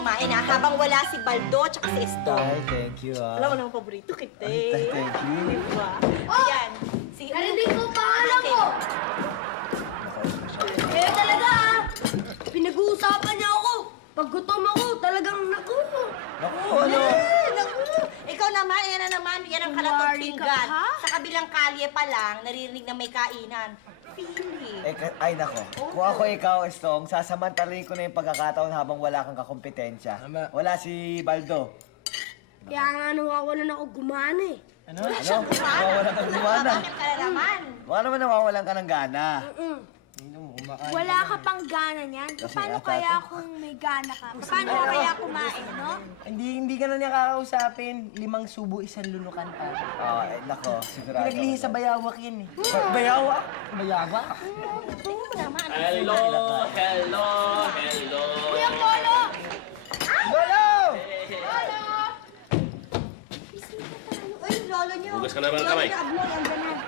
kumain ha, habang wala si Baldo at si Esto. Tay, thank you Alam mo naman paborito kita Tay, eh. thank you. Diba? Ayan. Sige. Narinig ko pangalan ko! Eh talaga ah! Pinag-uusapan niya ako! Pag gutom ako, talagang naku! Naku, ano? Naku! Ikaw naman, yan na naman, yan ang kalatot Kunwari ka, pinggan. ha? Sa kabilang kalye pa lang, naririnig na may kainan. Pili. Ay, nako. Kung ako ikaw, Estong, sasamantalahin ko na yung pagkakataon habang wala kang kakompetensya. Wala si Baldo. Kaya nga nawawalan ako gumana eh. Ano? Nawawalan ka ng gana. Bakit ka na naman? Baka naman nawawalan ka ng gana. Wala ka pang gana niyan. Paano kaya kung may gana ka? Paano kaya kumain, no? Hindi ka na niya kakausapin. 5 subo, 1 lulukan pa. Nako, sigurado. Pinaglihis sa bayawak yan eh. Bayawak? Bayawak? Tingnan mo naman. Hello! Hello! Hello! Kuya Polo! Lolo! Uy, lolo niyo. Hugas ka naman kamay. Lolo niyo, abloy, ang ganan.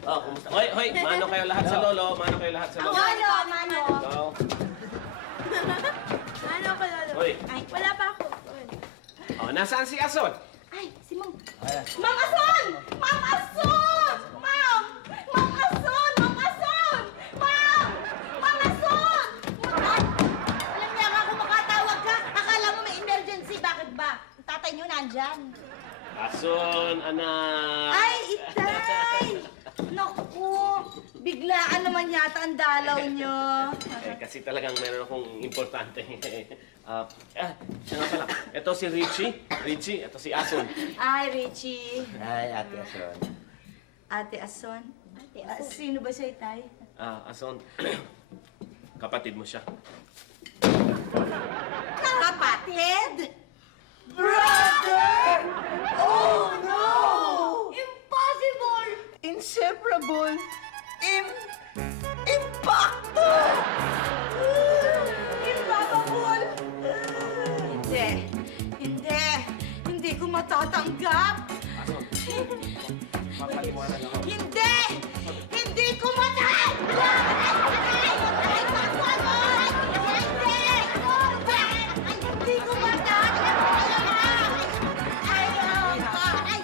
Oh, kumusta? Hoy, mano kayo lahat sa lolo. Mano kayo lahat sa lolo. Lolo, mano. Ikaw. Ano ka, Lolo? Hoy. Ay, Wala pa ako. Oh, nasaan si Ason? ay, si Ma'am. Ma'am Ason! Ma'am Ason! Ma'am! Ma'am Ason! Ma'am Ason! Ma'am! Ma'am Ason! Ma'am! Alam niya nga kung makatawag ka, akala mo may emergency. Bakit ba? Ang tatay niyo nandyan. Ason, anak. Ay, itay! Naku! Biglaan naman yata ang dalaw niyo. Kasi talagang meron akong importante. Siya nga pala. Ito si Richie. Richie, ito si Ason. Ay, Richie. Ay, Ate Ason. Ate Ason. Sino ba siya, itay? Ason, kapatid mo siya. Kapatid? Brother! Oh, no! Impossible! Inseparable! Impacto! Improbable! Hindi. Hindi. Hindi ko matatanggap. Ason, papaliwanag ako. Hindi! Hindi ko matatanggap! Aray! Pasaway! Hindi! Hindi ko matatanggap! Ayoko! Aray!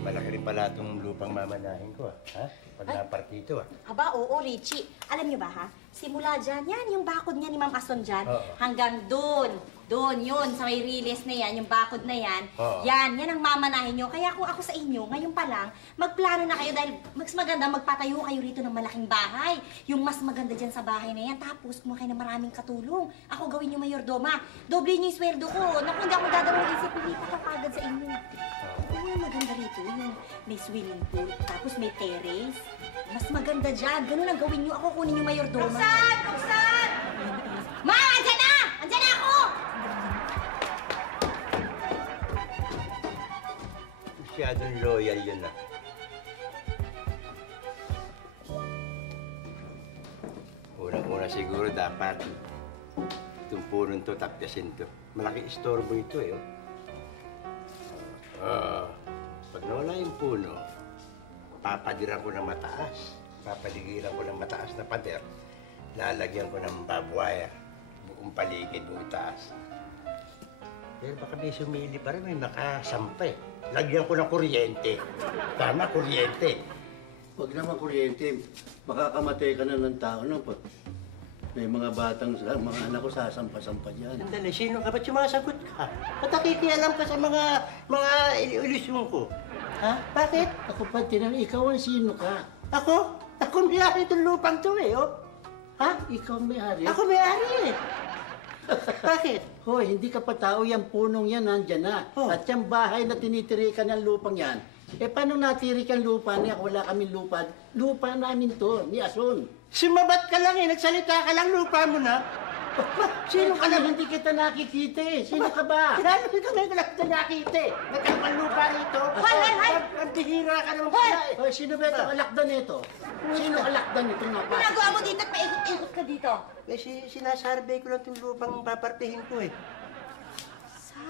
Malaki rin pala itong lupang mamanahin ko, ha? Pag napartito, Aba, oo, Richie. Alam niyo ba, ha? Simula dyan, yan, yung bakod niya ni Ma'am Ason dyan, Oo. hanggang doon. Doon, yun, sa may release na yan, yung bakod na yan. Oo. Yan ang mamanahin nyo. Kaya kung ako sa inyo, ngayon pa lang, magplano na kayo dahil mas maganda magpatayo kayo rito ng malaking bahay. Yung mas maganda dyan sa bahay na yan. Tapos, kumuha kayo ng maraming katulong. Ako gawin yung mayordoma. Doble niyo yung sweldo ko. Naku, hindi ako dadalawang isip. Pilipat ko kagad sa inyo. Ano yung maganda rito? Yung may swimming pool, tapos may terrace. Mas maganda dyan. Ganun ang gawin nyo. Ako kunin yung mayordoma. Roxanne! Roxanne! Ma! Andyan na! Andyan na ako! masyadong loyal yun, ah. Unang-una siguro dapat itong punong to, takyasin to. Malaki istorbo ito, eh, oh. Pag nawala yung puno, papadiran ko ng mataas. Papaligiran ko ng mataas na pader. Lalagyan ko ng barbed wire. Buong paligid ng itaas. Pero baka may sumili pa rin, may makasampa eh. Lagyan ko ng kuryente. Tama, kuryente. Huwag naman kuryente. Makakamatay ka na ng tao na po. May mga batang, mga anak ko sasampa-sampa dyan. Sandali, sino ka? Ba't sumasagot ka? Ba't nakikialam ka sa mga ilusyon ko? Ha? Bakit? Ako pa, tinanong, ikaw ang sino ka? Ako? Ako may-ari itong lupang to eh, oh. Ha? Ikaw ang may-ari? Ako may-ari eh. Bakit? Hoy, hindi ka pa tao, yung punong yan, nandyan na. Oh. At yung bahay na tinitirikan ng lupang yan, paano natirik ang lupa niya kung wala kaming lupa? Lupa namin to, ni Ason. Sumabat ka lang eh, nagsalita ka lang, lupa mo na. Sino ka na? Hindi kita nakikita eh. Sino ka ba? Lalo dito ngayon ko lang ito nakita eh. Nagkaroon lupa rito. Hay! Ang tihira ka naman pala eh. Hoy, sino ba ito alakdan nito? Sino alakdan nito na pa? Ginagawa mo dito at paikot-ikot ka dito. Kasi sinasarvey ko lang itong lupang papartihin ko eh.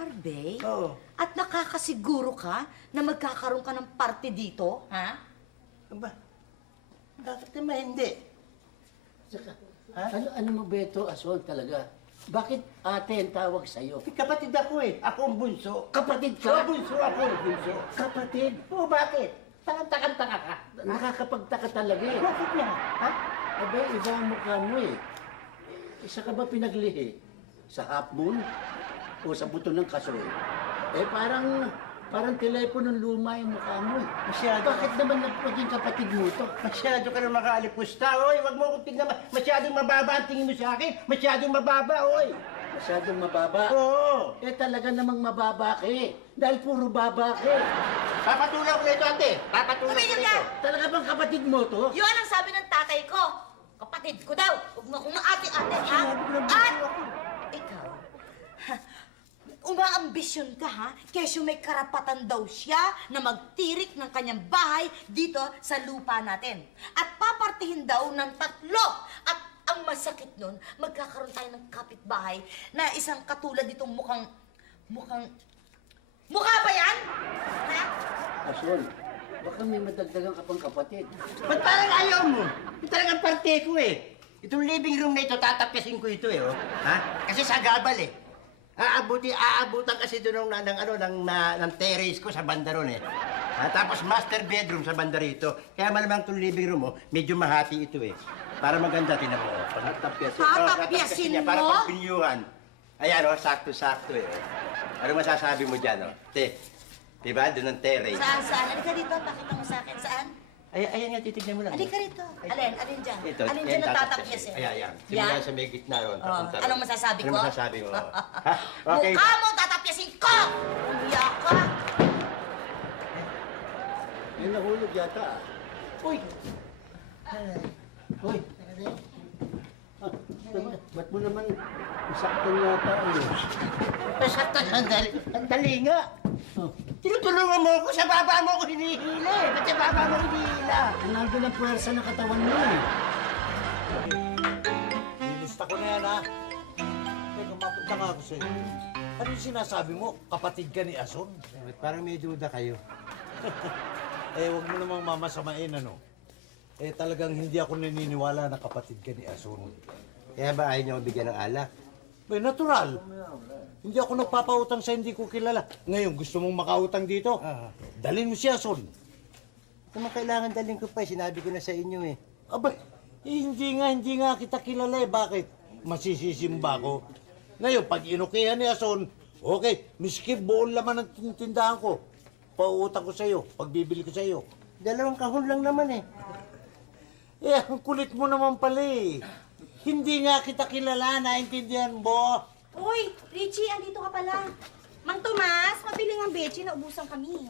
Harvey? Oo. At nakakasiguro ka na magkakaroon ka ng party dito, ha? Aba, bakit naman hindi? Saka, Ha? ano mo Beto, Asol talaga? Bakit ate ang tawag sa'yo? Kapatid ako eh. Ako ang bunso. Kapatid So, ka? bunso ako. Bunso. Kapatid? Oo, bakit? Takang-taka ka. Nakakapagtaka talaga eh. Bakit nga? Ha? Abay, iba ang mukha mo eh. Isa ka ba pinaglihi? Sa half moon? O sa buto ng kasoy? Eh parang teleponong luma yung mukha mo eh. Masyado. Bakit naman naging kapatid mo to? Masyado ka na makaalipusta, oy. Wag mo akong tignan. Masyadong mababa ang tingin mo sa akin. Masyadong mababa, oy. Masyadong mababa. Oo. Eh talaga namang mababa ka eh. Dahil puro baba ka eh. Papatulang ko nito, ate. Papatulang ko Tumigil nito. ka! Talaga bang kapatid mo to? Yun ang sabi ng tatay ko. Kapatid ko daw. Huwag mo akong ate-ate, ha? At ikaw, umaambisyon ka, ha? Kesyo may karapatan daw siya na magtirik ng kanyang bahay dito sa lupa natin. At papartihin daw ng 3. At ang masakit nun, magkakaroon tayo ng kapitbahay na isang katulad ditong mukha ba yan? Ha? Asol, baka may madagdagan ka pang kapatid. Ba't parang ayaw mo? Ito talagang parte ko eh. Itong living room na ito, tatapyasin ko ito eh, oh. Ha? Kasi sa gabal eh. Aabutan kasi doon ng terrace ko sa banda ron eh. Tapos master bedroom sa banda rito. Kaya malamang itong living room, oh, medyo mahati ito eh. Para maganda, tinan mo. Oh. Tatapyasin. Tatapyasin niya, mo? para pagbinyuhan. Ayan, oh, sakto-sakto eh. Ano masasabi mo dyan, oh? Diba? Doon ang terrace. Saan? Halika dito, pakita mo sa akin. Saan? Ayan nga, titignan mo lang. Halika rito. Alin dyan? Ito, Alin dyan ang tatapyasin? Ayan. Yan? Simula sa may gitna ron. Oh, papunta ron. anong masasabi ko? Anong masasabi mo? Ha? Okay. Mukha mo tatapyasin ko! Umiyak ka! May nahulog yata ah. Uy! Hoy! Ba't mo naman isaktan yata ano? Sakto, ang dali nga. Tinutulungan mo ako, sa baba mo ako hinihila eh. Ba't sa baba mo hinihila? Nandun ang puwersa ng katawan mo eh. Nilista ko na yan, ha? Teka, mapunta nga ako sa'yo. Ano yung sinasabi mo? Kapatid ka ni Ason? Parang may duda kayo. Wag mo namang mamasamain, ano? Talagang hindi ako naniniwala na kapatid ka ni Ason. Kaya ba ayaw niyo ako bigyan ng alak? Natural. Hindi ako nagpapautang sa hindi ko kilala. Ngayon, gusto mong makautang dito? Dalhin mo si Ason. Naman kailangan dalhin ko pa, sinabi ko na sa inyo eh. Abay, hindi nga kita kilala eh. Bakit? Masisisimba ko. Ngayon, pag inukihan ni Ason, okay, miski buong laman ng tindahan ko, pauutang ko sa'yo, pagbibili ko sa'yo. 2 kahon lang naman eh. Ang kulit mo naman pala eh. Hindi nga kita kilala, naintindihan mo? Uy, Richie, andito ka pala. Mang Tomas, mabili ng bechi, naubusan kami.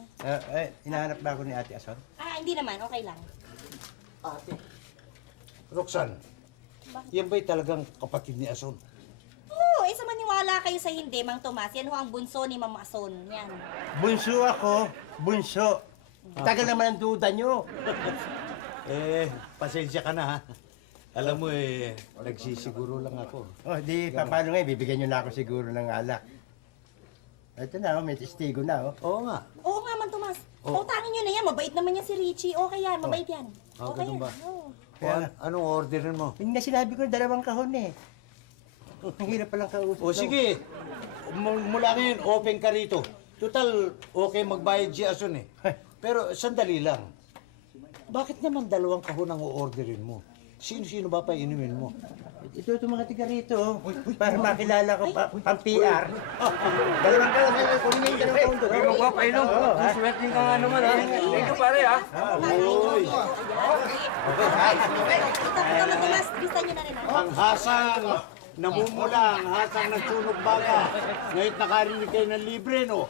Hinahanap ba ako ni Ate Ason? Hindi naman, okay lang. Ate. Roxanne, yan ba'y talagang kapatid ni Ason? Oo, sa maniwala kayo sa hindi, Mang Tomas. Yan ho ang bunso ni Mama Ason. Yan. Bunso ako, bunso. Tagal naman ang duda nyo. Pasensya ka na ha. Alam mo nagsisiguro lang ako. Paano nga, bibigyan nyo na ako siguro ng alak. Ito na, may testigo na. Oo nga. Oo nga, Mang Tomas. Oh. Pautangin nyo na yan. Mabait naman yan si Richie. Okay yan, mabait yan. Okay ganun yan. ba? Oo. Anong orderin mo? Yung na sinabi ko, 2 kahon eh. Ang hirap palang kausap. O sige, mula ngayon, open ka rito. Total, okay magbayad si Ason eh. Pero sandali lang. Bakit naman 2 kahon ang o-orderin mo? Sino-sino ba pa inumin mo? Ito mga tiga rito, para makilala ko pang PR. 2 kahon, kunin niyo yung 2 kahon doon. Ay, magpapainom. Swerting ka nga naman, ha? Thank you, pare, ha? Oy! Ito, Mang Tomas, bilisan nyo na rin. Ang hasang namumula, ang hasang ng sunog baga. Ngayon nakarinig kayo ng libre, no?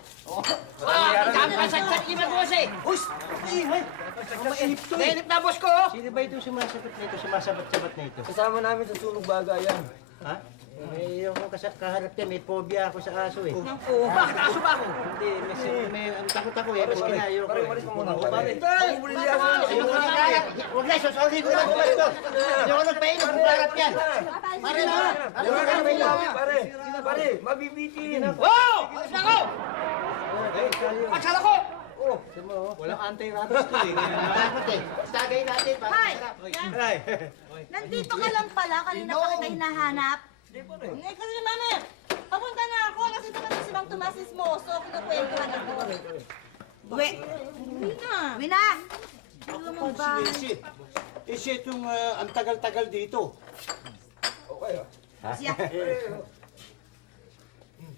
Nainip na, boss ko! Sino ba ito sumasabat na ito, sumasabat-sabat na ito? Kasama namin sa sunog baga yan. Ha? Eh, yung kaharap niya, may phobia ako sa aso eh. Bakit? Aso ba ako? Hindi, may takot ako eh. Mas kinayo ko. Huwag na, susuli ko na gumastos. Hindi ako nagpainom kung harap yan. Pare na! Pare, mabibitin. Wow! Alis na ako! Aksal ako! Walang anti-rabies to eh. Takot eh. Tagay natin. Hi! Ay. Nandito ka lang pala, kanina pa kita hinahanap. Eh, kasi mami, papunta na ako kasi naman si Mang Tomas Ismoso, kinukwentuhan ako. Wina! Ako pa si Isi. Isi itong ang tagal-tagal dito. Siya.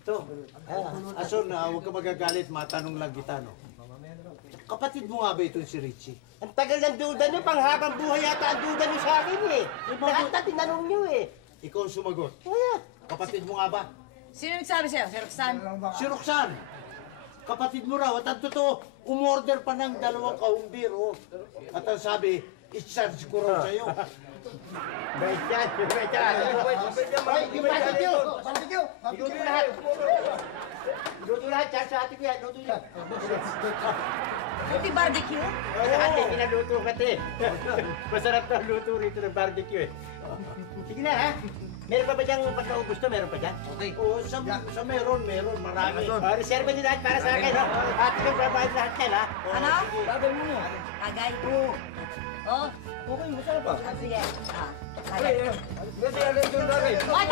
Ito, Ason, huwag ka magagalit, matanong lang kita, no? Kapatid mo nga ba itong si Richie? Ang tagal ng duda niyo, panghabang buhay yata ang duda niyo sa akin eh. Lahat na tinanong niyo eh. Ikaw ang sumagot. Kaya, Kapatid mo nga ba? Sino nagsabi sa'yo? Si Roxanne? Si Roxanne. Kapatid mo raw. At ang totoo, umorder pa ng 2 kaumbiro. At ang sabi, i-charge ko raw sa'yo. bait yan, bait yan. Hoy, yung barbecue! Barbecue! Luto lahat. Luto lahat, sa atin ko yan. Luto yan. Buti barbecue? Lahat eh, pinaluto ka te. Masarap na luto rito ng barbecue eh. Sige na ha. Meron pa ba diyang pagkaubos to? Meron pa dyan? Oo, sa meron, marami. Reserve niyo lahat para sa akin. At yung provide lahat yan ha. Ano? Bagay mo na. Agay? Oo. Oh, Okay, masarap pa. sige. Ay, kasi alin yung bagay. Ay,